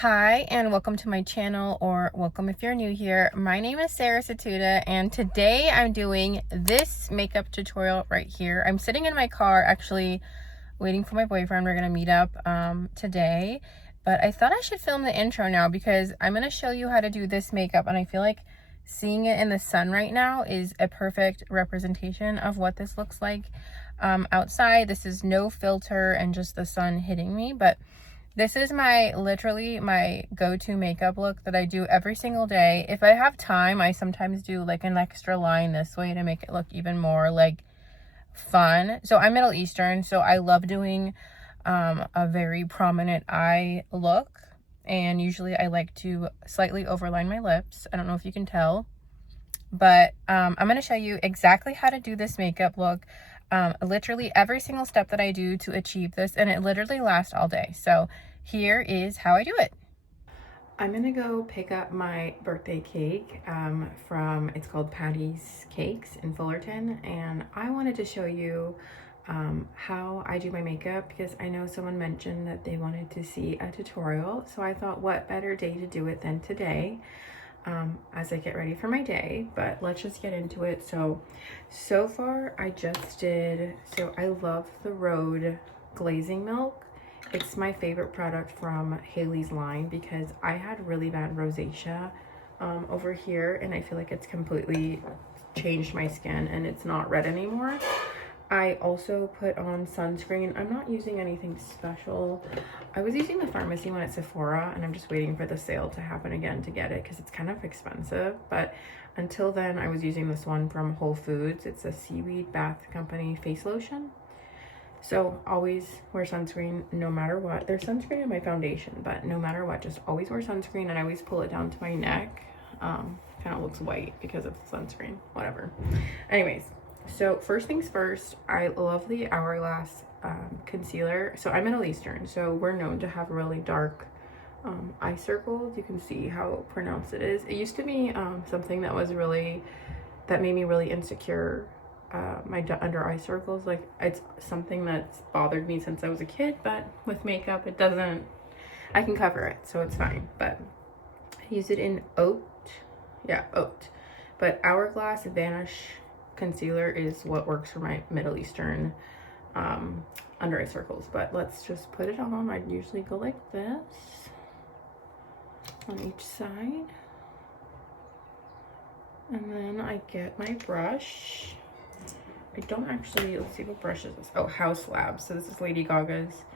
Hi and welcome to my channel, or welcome if you're new here. My name is Sarah Satuda and today I'm doing this makeup tutorial right here. I'm sitting in my car actually waiting for my boyfriend. We're gonna meet up today, but I thought I should film the intro now because I'm gonna show you how to do this makeup, and I feel like seeing it in the sun right now is a perfect representation of what this looks like outside. This is no filter and just the sun hitting me, but this is literally my go-to makeup look that I do every single day. If I have time, I sometimes do like an extra line this way to make it look even more like fun. So I'm Middle Eastern, so I love doing a very prominent eye look. And usually I like to slightly overline my lips. I don't know if you can tell, but I'm going to show you exactly how to do this makeup look. Literally every single step that I do to achieve this, and it literally lasts all day. So here is how I do it. I'm gonna go pick up my birthday cake it's called Patty's Cakes in Fullerton, and I wanted to show you how I do my makeup because I know someone mentioned that they wanted to see a tutorial, so I thought what better day to do it than today. As I get ready for my day, but let's just get into it. So far I love the Rhode glazing milk. It's my favorite product from Haley's line because I had really bad rosacea over here, and I feel like it's completely changed my skin and it's not red anymore. I also put on sunscreen. I'm not using anything special. I was using the pharmacy one at Sephora, and I'm just waiting for the sale to happen again to get it because it's kind of expensive. But until then, I was using this one from Whole Foods. It's a Seaweed Bath Company face lotion. So always wear sunscreen no matter what. There's sunscreen in my foundation, but no matter what, just always wear sunscreen, and I always pull it down to my neck. Kind of looks white because of the sunscreen, whatever. Anyways. So first things first, I love the Hourglass concealer. So I'm Middle Eastern, so we're known to have really dark eye circles. You can see how pronounced it is. It used to be something that made me really insecure. My under eye circles, like it's something that's bothered me since I was a kid, but with makeup it doesn't, I can cover it, so it's fine. But I use it in Oat, but Hourglass Vanish concealer is what works for my Middle Eastern under eye circles. But let's just put it on. I usually go like this on each side, and then I get my brush. I don't actually, let's see, what brush is this? Oh, House Lab. So this is Lady Gaga's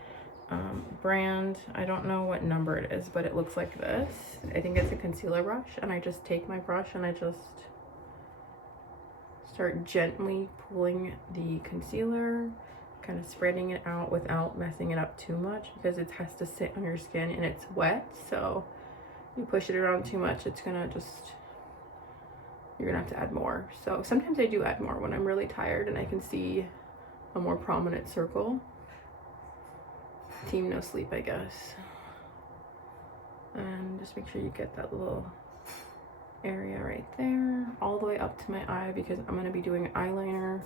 brand. I don't know what number it is, but it looks like this. I think it's a concealer brush, and I just take my brush and I just start gently pulling the concealer, kind of spreading it out without messing it up too much because it has to sit on your skin and it's wet. So you push it around too much, it's gonna you're gonna have to add more. So sometimes I do add more when I'm really tired and I can see a more prominent circle. Team no sleep, I guess. And just make sure you get that little area right there all the way up to my eye because I'm going to be doing eyeliner.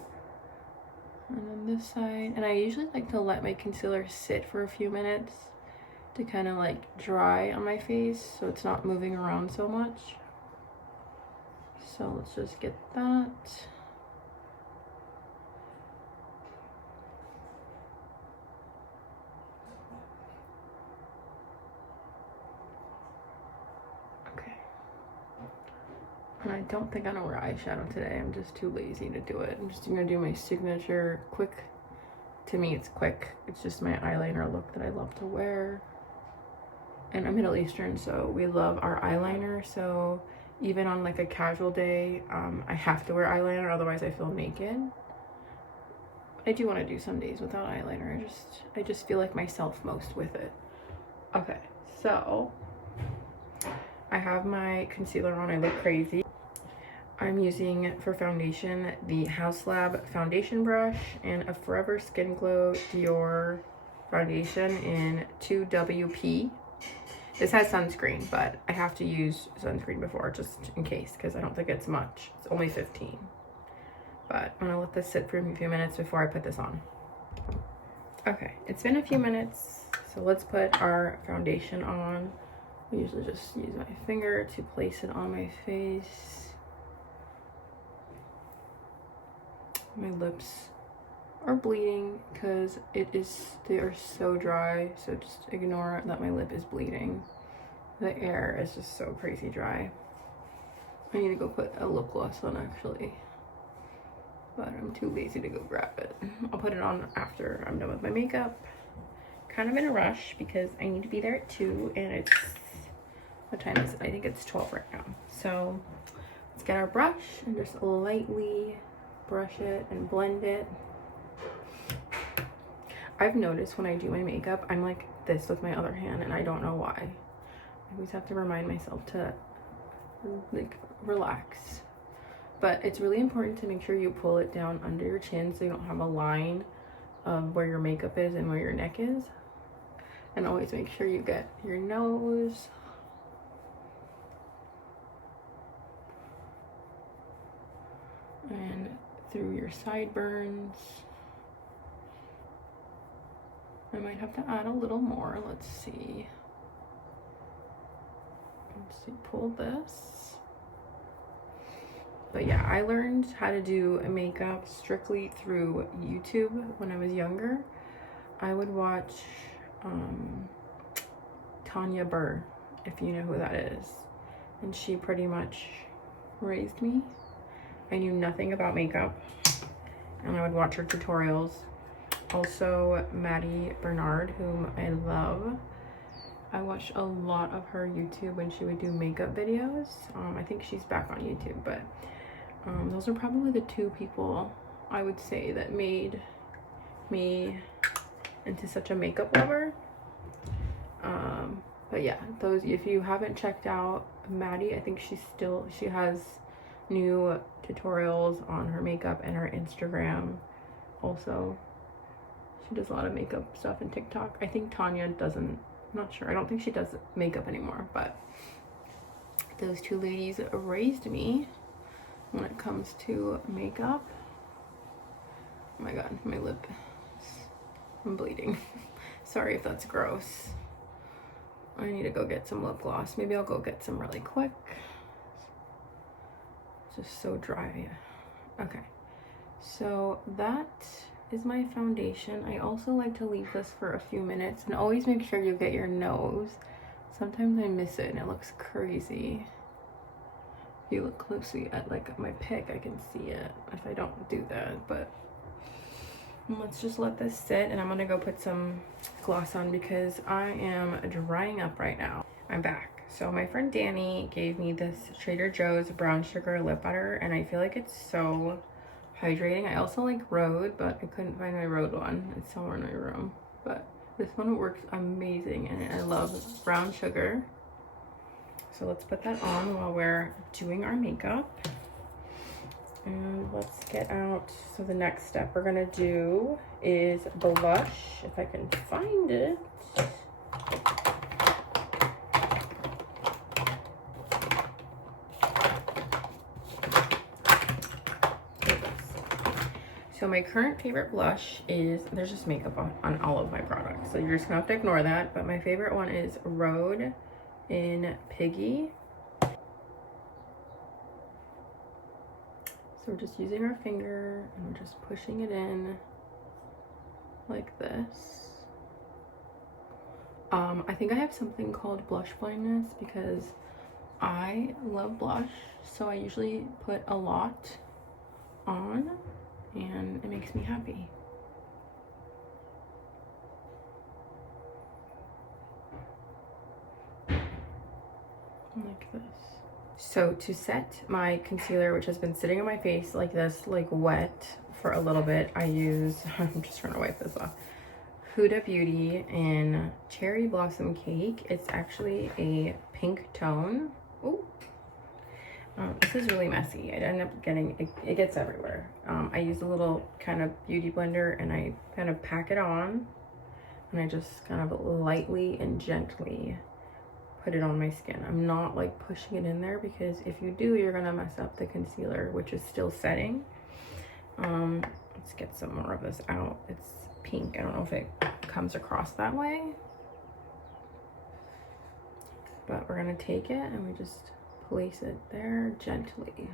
And then this side, and I usually like to let my concealer sit for a few minutes to kind of like dry on my face so it's not moving around so much. So let's just get that. And I don't think I'm gonna wear eyeshadow today. I'm just too lazy to do it. I'm just gonna do my signature quick. To me, it's quick. It's just my eyeliner look that I love to wear. And I'm Middle Eastern, so we love our eyeliner. So even on like a casual day, I have to wear eyeliner, otherwise I feel naked. I do want to do some days without eyeliner. I just feel like myself most with it. Okay, so I have my concealer on. I look crazy. I'm using for foundation the House Lab foundation brush and a Forever Skin Glow Dior foundation in 2WP. This has sunscreen, but I have to use sunscreen before just in case because I don't think it's much. It's only 15. But I'm gonna let this sit for a few minutes before I put this on. Okay, it's been a few minutes, so let's put our foundation on. I usually just use my finger to place it on my face. My lips are bleeding because they are so dry, so just ignore that my lip is bleeding. The air is just so crazy dry. I need to go put a lip gloss on actually, but I'm too lazy to go grab it. I'll put it on after I'm done with my makeup. Kind of in a rush because I need to be there at 2 and it's, what time is it? I think it's 12 right now. So let's get our brush and just lightly brush it and blend it. I've noticed when I do my makeup, I'm like this with my other hand and I don't know why. I always have to remind myself to like relax. But it's really important to make sure you pull it down under your chin so you don't have a line of where your makeup is and where your neck is. And always make sure you get your nose. And through your sideburns. I might have to add a little more. Let's see. Let's see, pull this. But yeah, I learned how to do makeup strictly through YouTube when I was younger. I would watch Tanya Burr, if you know who that is. And she pretty much raised me. I knew nothing about makeup and I would watch her tutorials. Also, Maddie Bernard, whom I love. I watched a lot of her YouTube when she would do makeup videos. I think she's back on YouTube, but those are probably the 2 people I would say that made me into such a makeup lover. But yeah, those, if you haven't checked out Maddie, I think she has new tutorials on her makeup and her Instagram. Also, she does a lot of makeup stuff in TikTok. I think Tanya doesn't, I'm not sure. I don't think she does makeup anymore, but those 2 ladies raised me when it comes to makeup. Oh my god, my lip, I'm bleeding. Sorry if that's gross. I need to go get some lip gloss. Maybe I'll go get some really quick. It's just so dry. Okay, so that is my foundation. I also like to leave this for a few minutes and always make sure you get your nose. Sometimes I miss it and it looks crazy. If you look closely at like my pic, I can see it if I don't do that. But let's just let this sit and I'm gonna go put some gloss on because I am drying up right now. I'm back. So my friend Danny gave me this Trader Joe's brown sugar lip butter and I feel like it's so hydrating. I also like Rhode, but I couldn't find my Rhode one. It's somewhere in my room. But this one works amazing and I love brown sugar. So let's put that on while we're doing our makeup. And let's get out. So the next step we're gonna do is blush, if I can find it. So my current favorite blush is, there's just makeup on all of my products, so you're just gonna have to ignore that, but my favorite one is Rhode in Piggy. So we're just using our finger and we're just pushing it in like this. I think I have something called blush blindness because I love blush, so I usually put a lot on and it makes me happy. Like this. So to set my concealer, which has been sitting on my face like this, like wet for a little bit, I use, I'm just trying to wipe this off, Huda Beauty in Cherry Blossom Cake. It's actually a pink tone. Ooh. This is really messy. I end up getting, it gets everywhere. I use a little kind of beauty blender and I kind of pack it on and I just kind of lightly and gently put it on my skin. I'm not like pushing it in there because if you do, you're gonna mess up the concealer, which is still setting. Let's get some more of this out. It's pink. I don't know if it comes across that way. But we're gonna take it and we just place it there gently.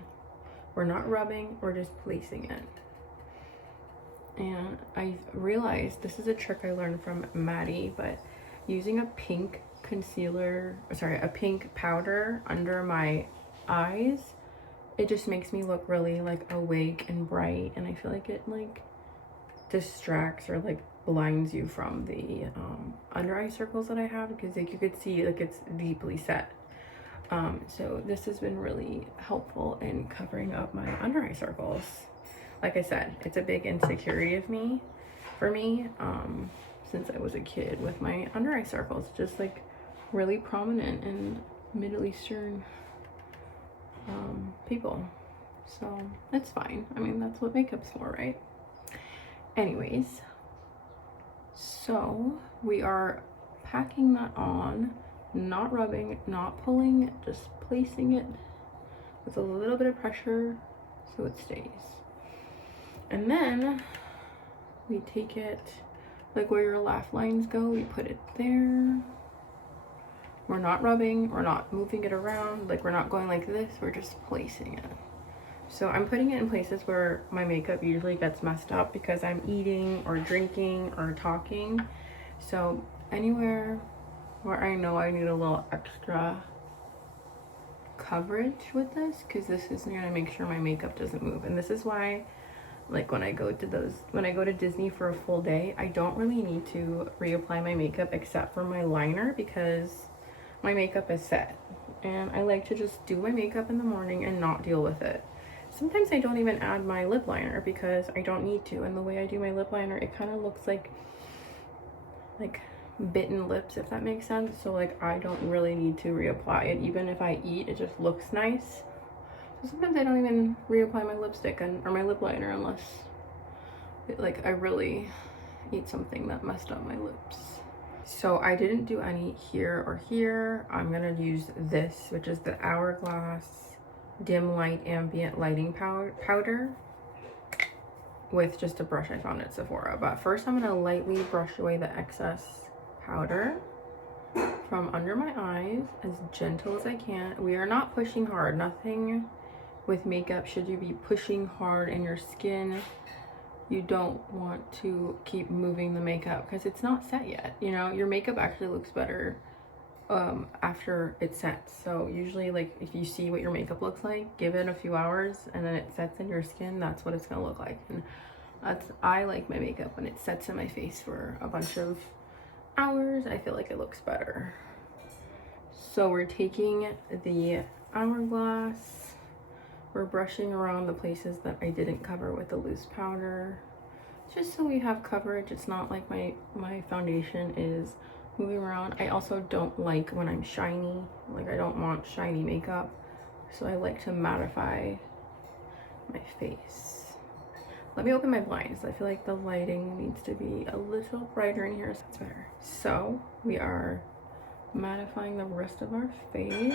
We're not rubbing, we're just placing it. And I realized this is a trick I learned from Maddie, but using a pink concealer, sorry, a pink powder under my eyes, it just makes me look really like awake and bright, and I feel like it like distracts or like blinds you from the under eye circles that I have, because like you could see like it's deeply set. So this has been really helpful in covering up my under eye circles. Like I said, it's a big insecurity of me, for me, since I was a kid, with my under eye circles, just like really prominent in Middle Eastern people. So it's fine. I mean, that's what makeup's for, right? Anyways, so we are packing that on, not rubbing, not pulling, just placing it with a little bit of pressure so it stays. And then we take it like where your laugh lines go, we put it there. We're not rubbing, we're not moving it around, like we're not going like this, we're just placing it. So I'm putting it in places where my makeup usually gets messed up because I'm eating or drinking or talking. So anywhere where I know I need a little extra coverage with this, because this is gonna make sure my makeup doesn't move. And this is why, like when I go to Disney for a full day, I don't really need to reapply my makeup except for my liner, because my makeup is set. And I like to just do my makeup in the morning and not deal with it. Sometimes I don't even add my lip liner because I don't need to. And the way I do my lip liner, it kind of looks like bitten lips, if that makes sense. So like I don't really need to reapply it. Even if I eat, it just looks nice. So sometimes I don't even reapply my lipstick or my lip liner unless like I really eat something that messed up my lips. So I didn't do any here or here. I'm gonna use this, which is the Hourglass Dim Light Ambient Lighting Powder with just a brush I found at Sephora. But first I'm gonna lightly brush away the excess powder from under my eyes as gentle as I can. We are not pushing hard. Nothing with makeup should you be pushing hard in your skin. You don't want to keep moving the makeup because it's not set yet. You know, your makeup actually looks better after it sets. So usually, like, if you see what your makeup looks like, give it a few hours and then it sets in your skin. That's what it's gonna look like. And I like my makeup when it sets in my face for a bunch of hours. I feel like it looks better. So we're taking the Hourglass, we're brushing around the places that I didn't cover with the loose powder, just so we have coverage. It's not like my foundation is moving around. I also don't like when I'm shiny. Like, I don't want shiny makeup, so I like to mattify my face. Let me open my blinds. I feel like the lighting needs to be a little brighter in here, so it's better. So we are mattifying the rest of our face.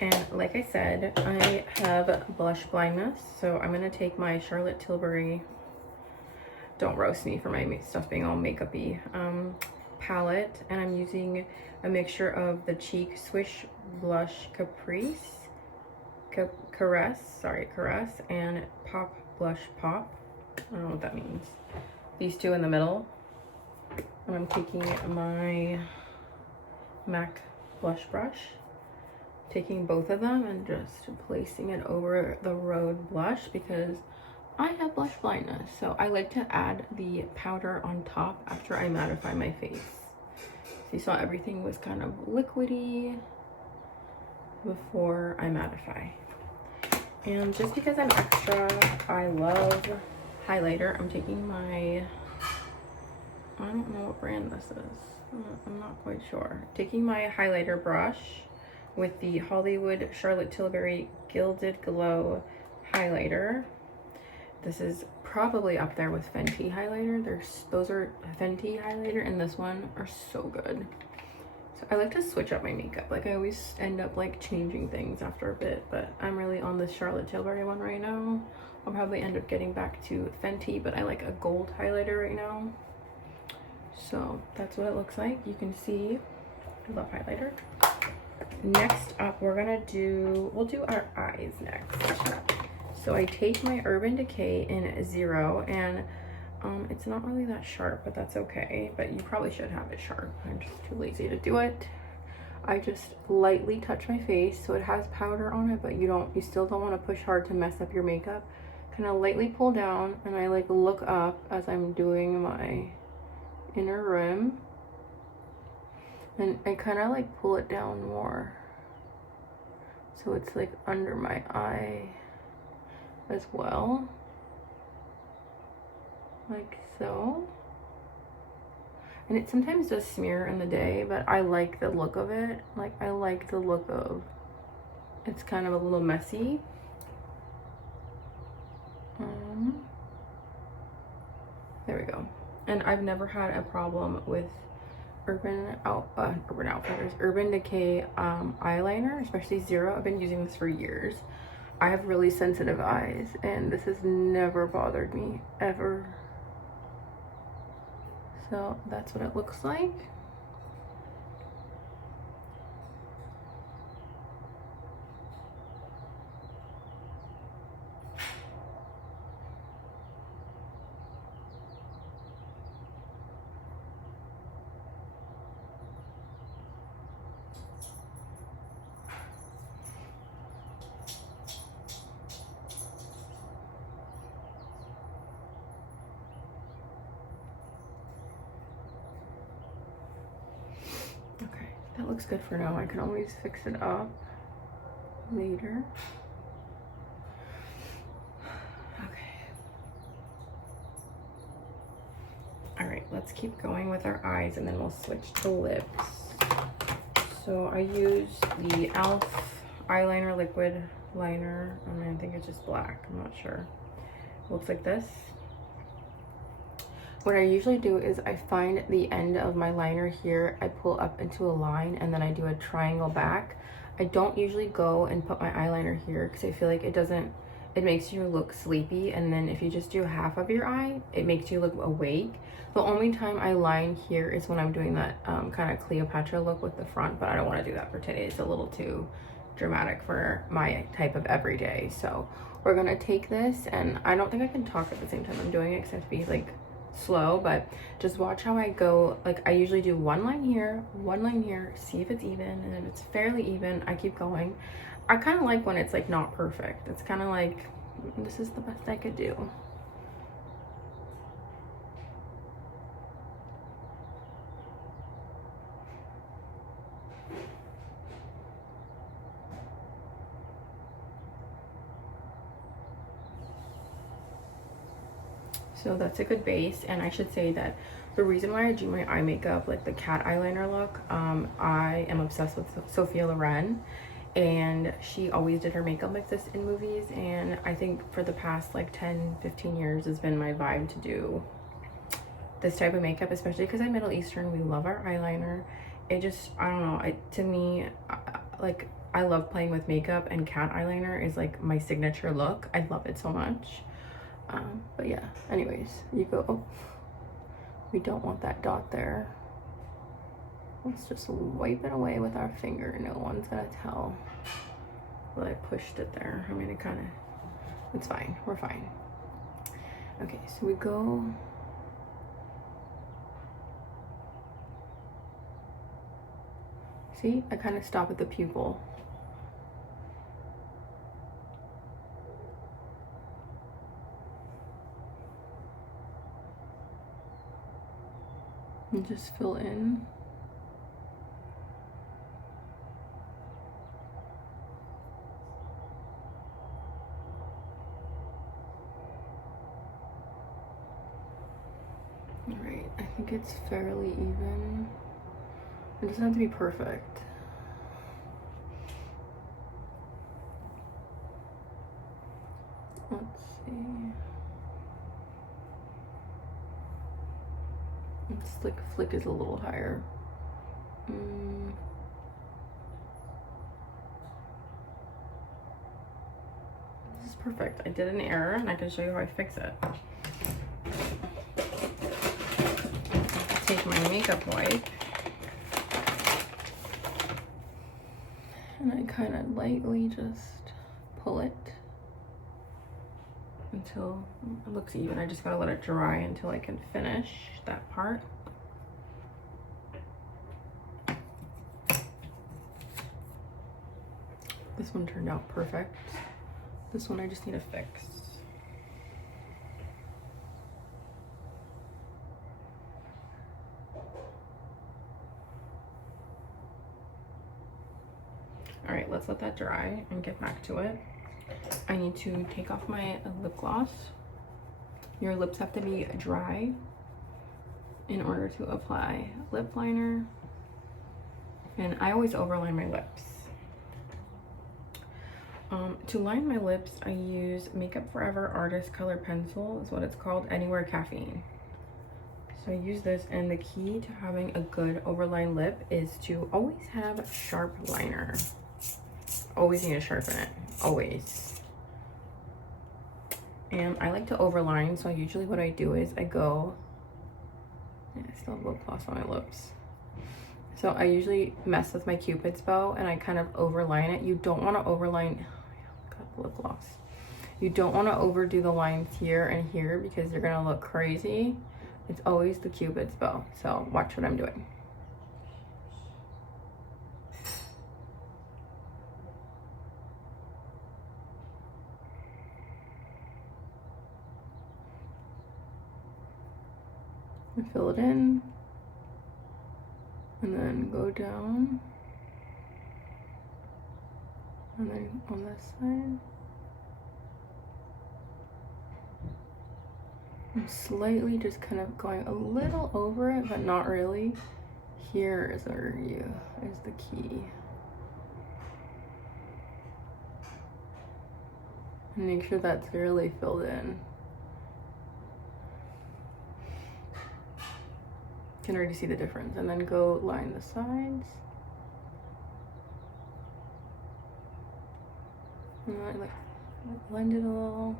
And like I said, I have blush blindness, so I'm gonna take my Charlotte Tilbury, don't roast me for my stuff being all makeup-y, palette, and I'm using a mixture of the Cheek Swish Blush Caress, and Pop Blush Pop. I don't know what that means. These two in the middle. And I'm taking my MAC blush brush, taking both of them and just placing it over the Rhode blush because I have blush blindness. So I like to add the powder on top after I mattify my face. So you saw everything was kind of liquidy before I mattify. And just because I'm extra, I love highlighter. I'm taking my, I don't know what brand this is. I'm not quite sure. Taking my highlighter brush with the Hollywood Charlotte Tilbury Gilded Glow highlighter. This is probably up there with Fenty highlighter. Those are Fenty highlighter and this one are so good. So I like to switch up my makeup. Like, I always end up like changing things after a bit, but I'm really on this Charlotte Tilbury one right now. I'll probably end up getting back to Fenty, but I like a gold highlighter right now. So that's what it looks like. You can see, I love highlighter. Next up, we'll do our eyes next. So I take my Urban Decay in 0, and it's not really that sharp, but that's okay. But you probably should have it sharp. I'm just too lazy to do it. I just lightly touch my face, so it has powder on it, but you still don't want to push hard to mess up your makeup. Kind of lightly pull down, and I like look up as I'm doing my inner rim, and I kind of like pull it down more, so it's like under my eye as well, like so. And it sometimes does smear in the day, but I like the look of it. Like, I like the look of, it's kind of a little messy. There we go. And I've never had a problem with Urban Decay eyeliner, especially 0. I've been using this for years. I have really sensitive eyes, and this has never bothered me, ever. So that's what it looks like. That looks good for now. I can always fix it up later. Okay. All right, let's keep going with our eyes, and then we'll switch to lips. So I use the e.l.f. eyeliner liquid liner. I think it's just black. I'm not sure. It looks like this. What I usually do is I find the end of my liner here, I pull up into a line, and then I do a triangle back. I don't usually go and put my eyeliner here because I feel like it makes you look sleepy, and then if you just do half of your eye, it makes you look awake. The only time I line here is when I'm doing that kind of Cleopatra look with the front, but I don't want to do that for today. It's a little too dramatic for my type of everyday. So we're gonna take this, and I don't think I can talk at the same time I'm doing it because I have to be like slow, but just watch how I go. Like, I usually do one line here, see if it's even, and if it's fairly even, I keep going. I kind of like when it's like not perfect. It's kind of like, this is the best I could do. So that's a good base. And I should say that the reason why I do my eye makeup, like the cat eyeliner look, I am obsessed with Sophia Loren, and she always did her makeup like this in movies, and I think for the past like 10-15 years has been my vibe to do this type of makeup, especially because I'm Middle Eastern. We love our eyeliner. It just, I don't know, to me, like, I love playing with makeup, and cat eyeliner is like my signature look. I love it so much. But yeah, anyways, you go, oh, we don't want that dot there. Let's just wipe it away with our finger. No one's gonna tell that I pushed it there. I mean, it kind of, it's fine, we're fine. Okay, so we go, see, I kind of stop at the pupil. And just fill in. All right, I think it's fairly even. It doesn't have to be perfect. Let's see. It's like flick is a little higher. This is perfect. I did an error, and I can show you how I fix it. take my makeup wipe and I kind of lightly just pull it until it looks even. I just gotta let it dry until I can finish that part. This one turned out perfect. This one I just need to fix. All right, let's let that dry and get back to it. I need to take off my lip gloss. Your lips have to be dry in order to apply lip liner. And I always overline my lips. To line my lips, I use Makeup Forever Artist Color Pencil, is what it's called, Anywhere Caffeine. So I use this, and the key to having a good overline lip is to always have sharp liner. Always need to sharpen it, always. And I like to overline, so usually what I do is I go, I still have lip gloss on my lips. So I usually mess with my Cupid's bow and I kind of overline it. You don't want to overline, lip gloss. You don't want to overdo the lines here and here because they're gonna look crazy. It's always the Cupid's bow. So watch what I'm doing. I fill it in and then go down. And then on this side, I'm slightly just kind of going a little over it, but not really. Here is where is the key. And make sure that's really filled in. You can already see the difference. And then go line the sides. And I like blend it a little.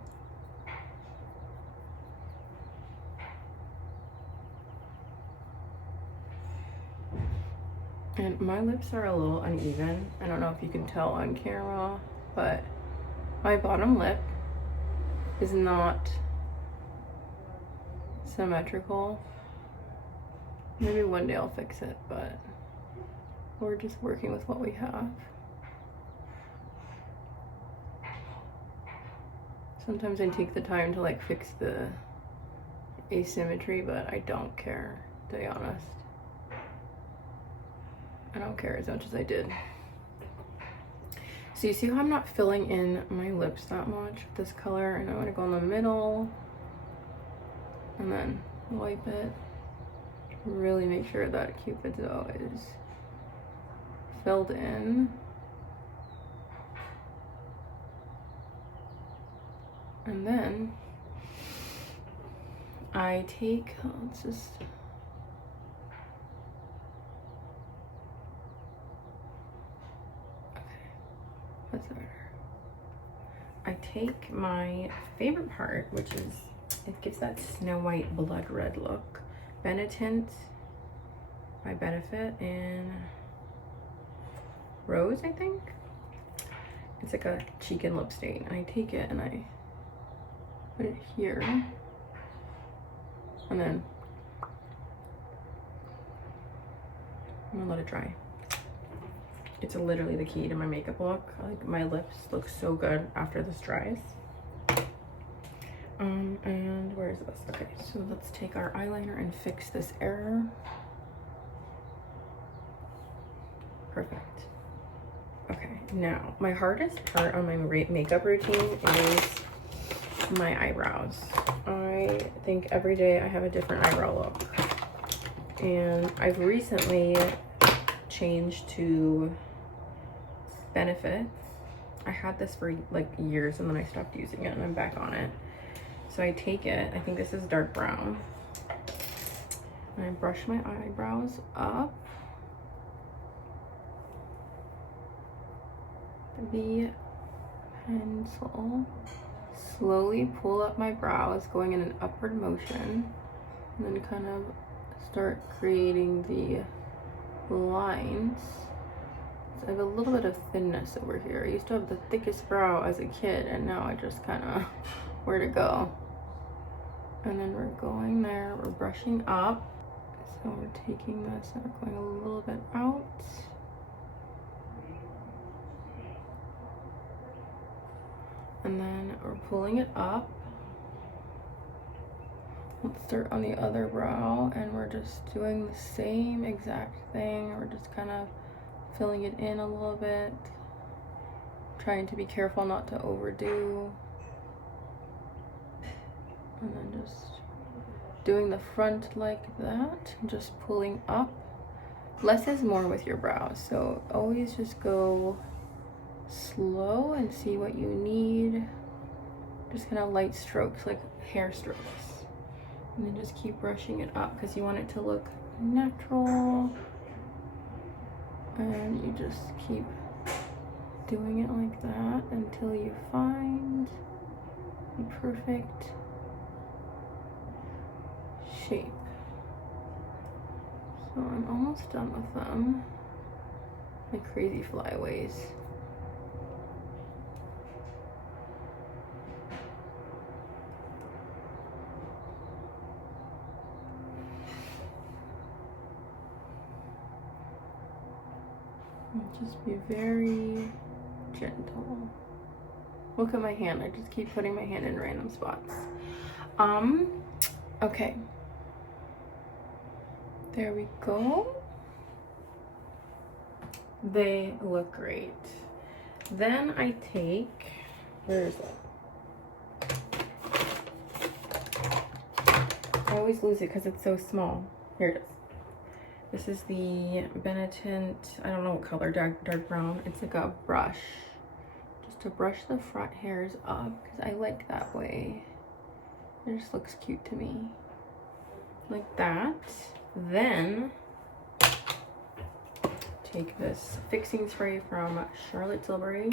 And my lips are a little uneven. I don't know if you can tell on camera, but my bottom lip is not symmetrical. Maybe one day I'll fix it, but we're just working with what we have. Sometimes I take the time to like fix the asymmetry, but I don't care, to be honest. I don't care as much as I did. So you see how I'm not filling in my lips that much with this color, and I'm gonna go in the middle and then wipe it. Really make sure that Cupid's bow is filled in. And then I take, let's just, okay, that's better. I take my favorite part, which is, it gives that Snow White blood red look. Benetint by Benefit in Rose, I think. It's like a cheek and lip stain. And I take it and I put it here. And then I'm gonna let it dry. It's literally the key to my makeup look. Like, my lips look so good after this dries. And where is this? Okay, so let's take our eyeliner and fix this error. Perfect. Okay, now my hardest part on my makeup routine is my eyebrows. I think every day I have a different eyebrow look. And I've recently changed to Benefit. I had this for like years and then I stopped using it and I'm back on it. So I take it, I think this is dark brown, and I brush my eyebrows up. The pencil, slowly pull up my brows, going in an upward motion, and then kind of start creating the lines. So I have a little bit of thinness over here. I used to have the thickest brow as a kid, and now I just kind of where to go. And then we're going there, we're brushing up. So we're taking this and we're going a little bit out. And then we're pulling it up. Let's start on the other brow, and we're just doing the same exact thing. We're just kind of filling it in a little bit, trying to be careful not to overdo. And then just doing the front like that, just pulling up. Less is more with your brows, so always just go slow and see what you need. Just kind of light strokes, like hair strokes. And then just keep brushing it up because you want it to look natural. And you just keep doing it like that until you find the perfect shape. So I'm almost done with them. My crazy flyaways. Just be very gentle. Look at my hand. I just keep putting my hand in random spots. Okay. There we go. They look great. Then I take, where is it? I always lose it because it's so small. Here it is. This is the Benetint, I don't know what color, dark brown. It's like a brush. Just to brush the front hairs up, because I like that way. It just looks cute to me. Like that. Then, take this fixing spray from Charlotte Tilbury.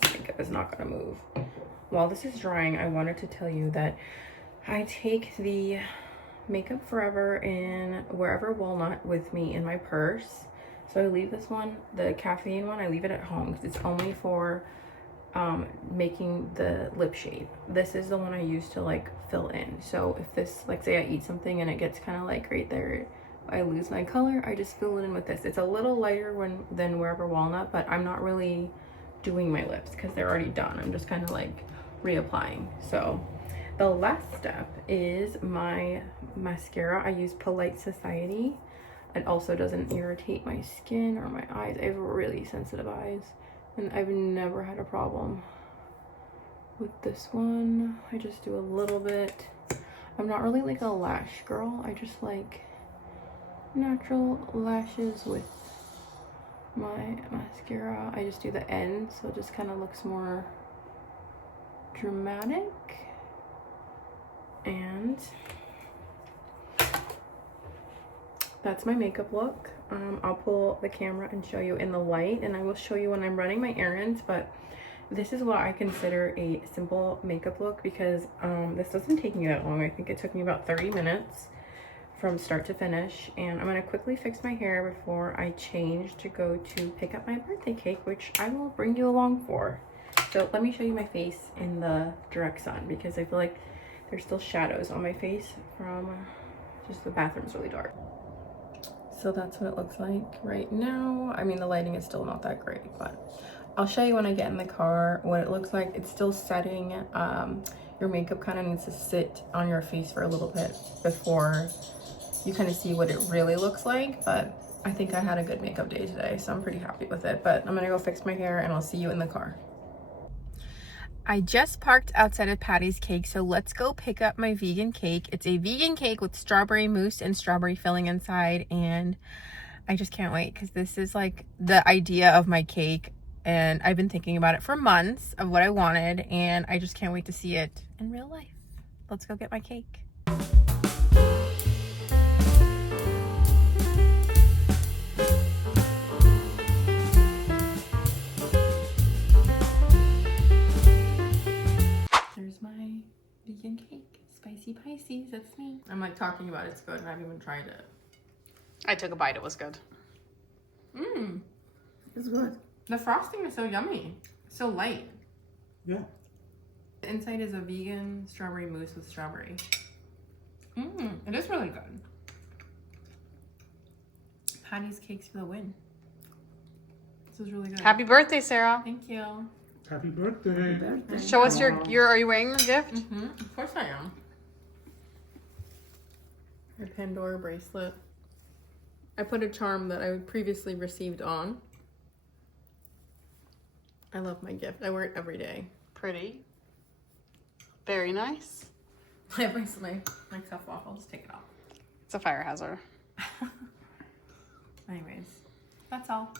This makeup is not gonna move. While this is drying, I wanted to tell you that I take the Makeup Forever in Wherever Walnut with me in my purse. So I leave this one, the caffeine one, I leave it at home because it's only for making the lip shade. This is the one I use to like fill in. So if this, like say I eat something and it gets kind of like right there, I lose my color, I just fill it in with this. It's a little lighter than Wherever Walnut, but I'm not really doing my lips because they're already done. I'm just kind of like reapplying. So the last step is my mascara. I use Polite Society. It also doesn't irritate my skin or my eyes. I have really sensitive eyes, and I've never had a problem with this one. I just do a little bit. I'm not really like a lash girl. I just like natural lashes with my mascara. I just do the end, so it just kind of looks more dramatic. And that's my makeup look. I'll pull the camera and show you in the light, and I will show you when I'm running my errands, but this is what I consider a simple makeup look because this doesn't take me that long. I think it took me about 30 minutes from start to finish, and I'm going to quickly fix my hair before I change to go to pick up my birthday cake, which I will bring you along for. So let me show you my face in the direct sun because I feel like there's still shadows on my face from just the bathroom's really dark. So that's what it looks like right now. I mean, the lighting is still not that great, but I'll show you when I get in the car what it looks like. It's still setting. Your makeup kind of needs to sit on your face for a little bit before you kind of see what it really looks like, but I think I had a good makeup day today, so I'm pretty happy with it. But I'm gonna go fix my hair and I'll see you in the car. I just parked outside of Patty's Cake, so let's go pick up my vegan cake. It's a vegan cake with strawberry mousse and strawberry filling inside, and I just can't wait because this is like the idea of my cake, and I've been thinking about it for months of what I wanted, and I just can't wait to see it in real life. Let's go get my cake. There's my vegan cake. It's Spicy Pisces, that's me. I'm like talking about it's good and I haven't even tried it. I took a bite, it was good. Mmm. It's good. The frosting is so yummy. So light. Yeah. The inside is a vegan strawberry mousse with strawberry. Mmm. It is really good. Patty's cakes for the win. This is really good. Happy birthday, Sarah. Thank you. Happy birthday. Show us your, are you wearing your gift? Of course I am. Your Pandora bracelet. I put a charm that I previously received on. I love my gift. I wear it every day. Pretty. Very nice. My bracelet, my stuffed waffle. Just take it off. It's a fire hazard. Anyways, that's all.